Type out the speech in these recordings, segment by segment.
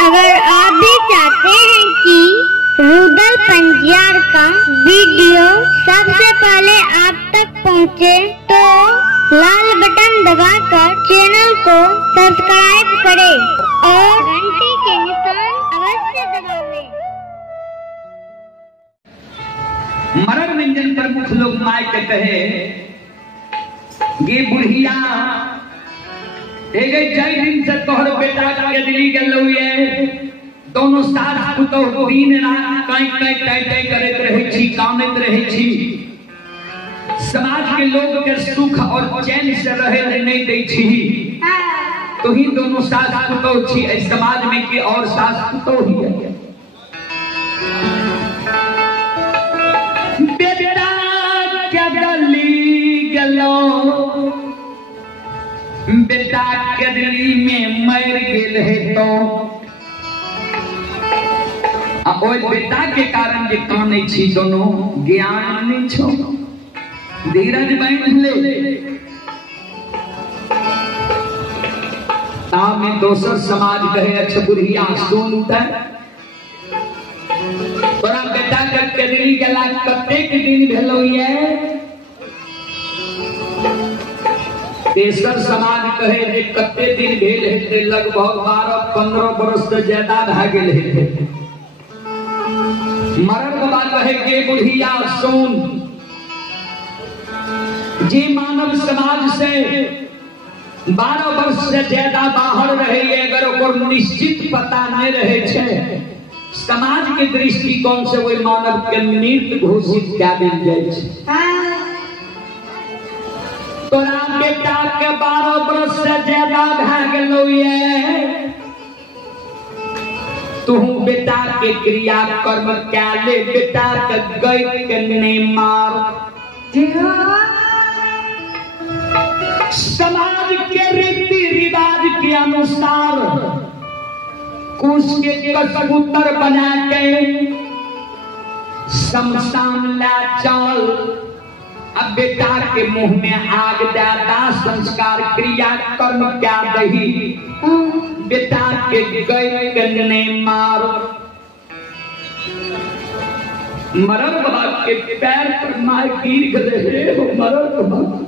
अगर आप भी चाहते हैं कि रूदल पंजियार का वीडियो सबसे पहले आप तक पहुंचे, तो लाल बटन दबाकर चैनल को सब्सक्राइब करें और घंटी के निशान अवश्य दबावें। मरण व्यंजन प्रमुख लोग माय के कहे गे बुढ़िया जय दिन से तोहर बेटा के दिली गए दोनों साथ पुतौ दिन रात कई कई कई कई करत रहे छी, कामत रहे छी। समाज के लोग के सुख और चैन से रहे नहीं दे छी। तो ही दोनों साथ पुतौ छी समाज में के और साथ पुतौ ही है। बेटा क्या गली गलो बेटा के दिली में मर गेल है तो ओए बेटा के कारण जे काने छी दोनों ज्ञान नहीं छो धीरज बांध ले। तामे दोसर समाज कहे अच्छा बुढ़िया सुन उठे तोरा बेटा के दिली गेला कतेक दिन भेलो ये। तेसर समाज कहे जे कते दिन भेल है लगभग 12-15 वर्ष से ज्यादा भ गेल है। मरण बाबा कहे के बुढ़िया सुन जे मानव समाज से 12 वर्ष से ज्यादा बाहर रहे अगर ओकर निश्चित पता नहीं रहे छे समाज के दृष्टिकोण से वही मानव के मृत घोषित कय देल जाय छे। तोरा बेटा के 12 वर्ष से ज्यादा भ गेलो ये तू बेटा के क्रिया कर्म क्या ले बेटा के गई के नहीं मार। समाज के रीति रिवाज के अनुसार कुश के कबूतर बना के शमशान ला चल। अब बेटा के मुंह में आग जाता संस्कार क्रिया कर्म क्या दही बेटा के गए कंगने मार। मरण बाबा के पैर पर मार गिर गए हो मरण बाबा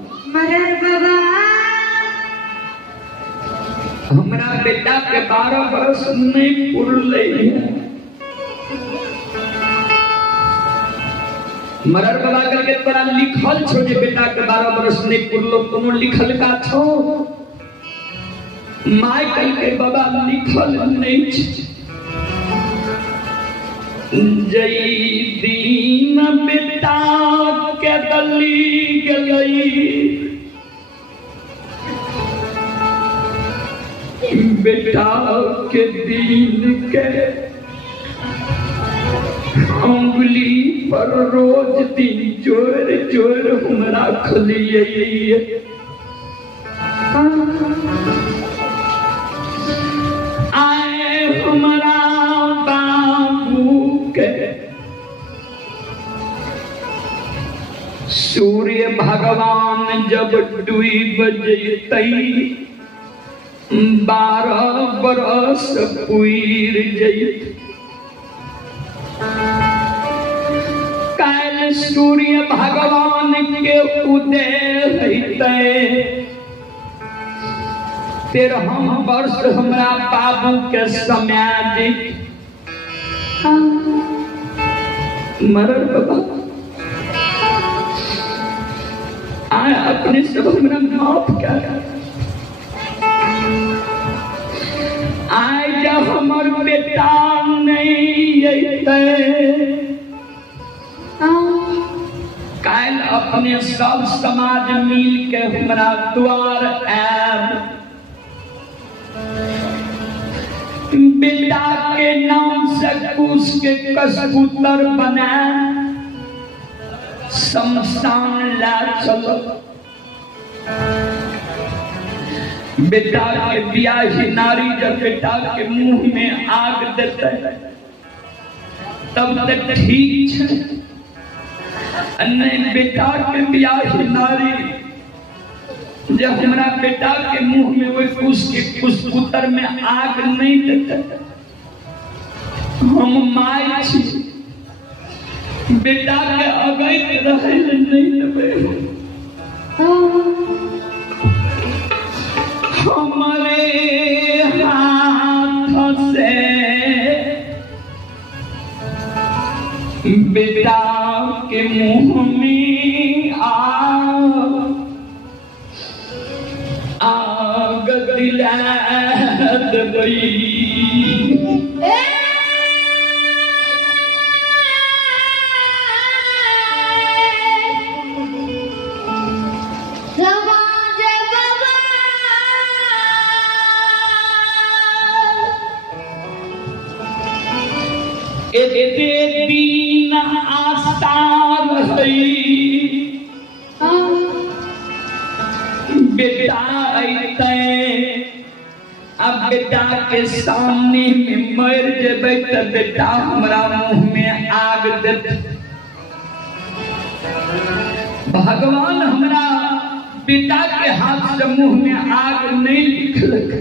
हमारा बेटा के 12 वर्ष नहीं पुरले मरण बाबा करके तोरा लिखल छो जे बेटा के 12 वर्ष नहीं पुरलो कोनो लिखल का छो माय कल के बाबा लिखल नहीं छ। जई दीन बेटा के गली गई बेटा के दीन के उंगली पर रोज दिन जोर जोर हमरा खलिए आए हमरा बाबू के सूर्य भगवान जब डूब जैतई 12 बरस पुईर जैत काल सूर्य भगवान के उदय होते 13 वर्ष हमरा बाबू के समय दी मरण बाबा आए अपने सब हमरा माफ कर आए जब हमर बेटा नहीं अइते काल अपने सब समाज मिल के हमरा द्वार आब बेटा के नाम से कुश के कबूतर बना शमशान ला चलो। बेटा के ब्याही नारी जब बेटा के मुंह में आग देते तब तक ठीक है नहीं बेटा के ब्याही नारी जब हमारा बेटा के मुंह में वही कुश के कुश पुत्र में आग नहीं देते हम माय छी बेटा के अगैत रहे नहीं देबे हमारे हाथ से बेटा के मुंह में आग दिला देबई एते दिन आसार हई बेटा अइते अब बेटा के सामने में मर जेबै त बेटा हमरा मुंह में आग देत भगवान हमरा बेटा के हाथ से मुंह में आग नहीं लिखलक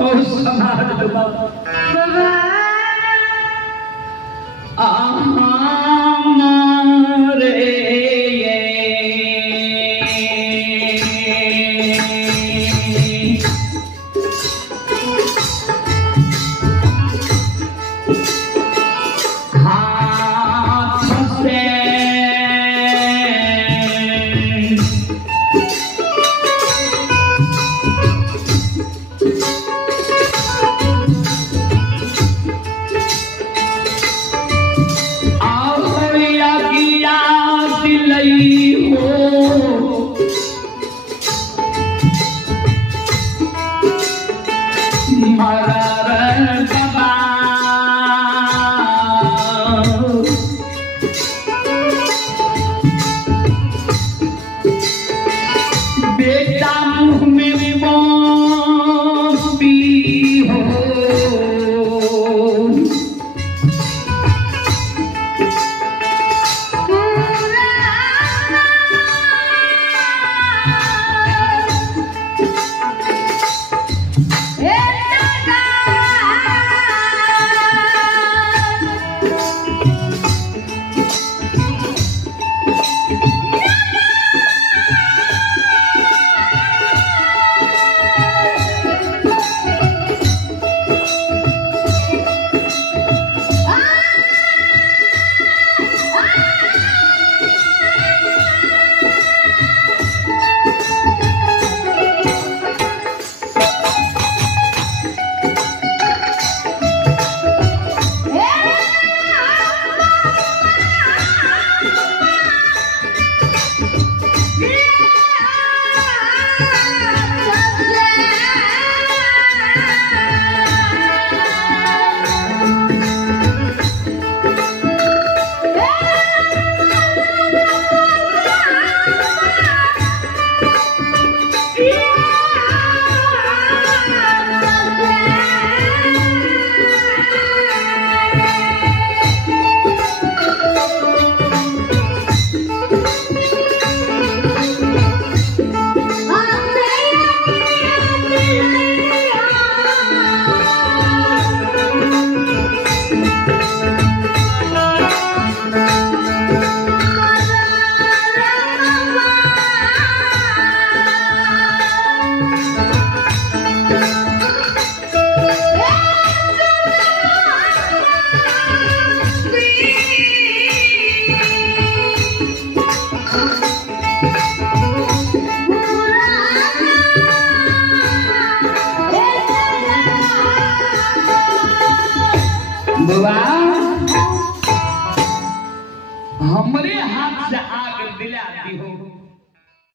और समाज बाबा हमरे हाथ से आग दिला दी हो।